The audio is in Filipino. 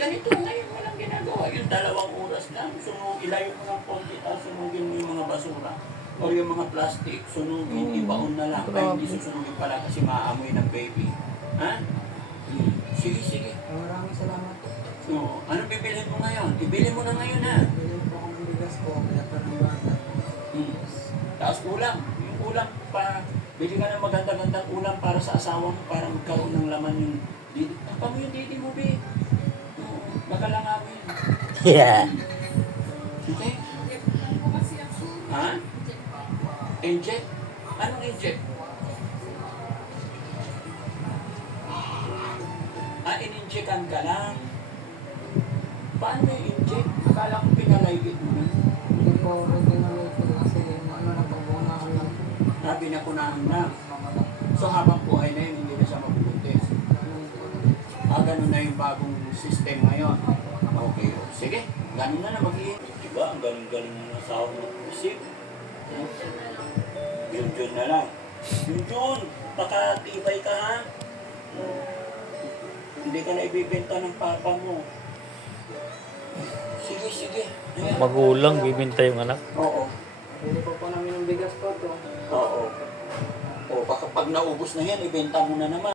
ganito ngayon walang ginagawa. Yung 2 oras lang, ilayo mo ng konti, tapos sunugin mo yung mga basura. O yung mga plastic, sunugin, ibaon na lang. Ay, hindi susunugin pala kasi maaamoy ng baby. Ha? Sige, sige. Maraming salamat po. So, anong bibilhin mo ngayon? Ibili mo na ngayon, ha? Bilhin po ako ng bigas ko, kaya pa ng bata. Tapos ulam. Yung ulam pa, bili ka ng maganda-gandang ulam para sa asawa mo, para magkaroon ng laman yung didi. Tapa mo yung didi mo, be. Oo, magalangawin. Yeah. Okay? Ha? Inject? Anong inject? In-injectan ka lang. Paano yung inject? Akala ko pinalaygit mo na. Hindi po, pwede na lang po kasi napabunahan lang. Binakunahan na. So habang buhay na yun, hindi na siya mabubuntis. Ganun na yung bagong system ngayon. Okay, sige. Ganun na mag-iin. Diba? Ang galing-galing na asawa mag-isip. Yun na lang. Yun, pakatibay ka ha. Hindi ka na ibibenta ng papa mo. Sige, sige. Ayan. Magulang, bibinta yung anak. Oo. Bili po namin ng bigas po to. Oo. O, baka pag naubos na yan, ibenta mo na naman.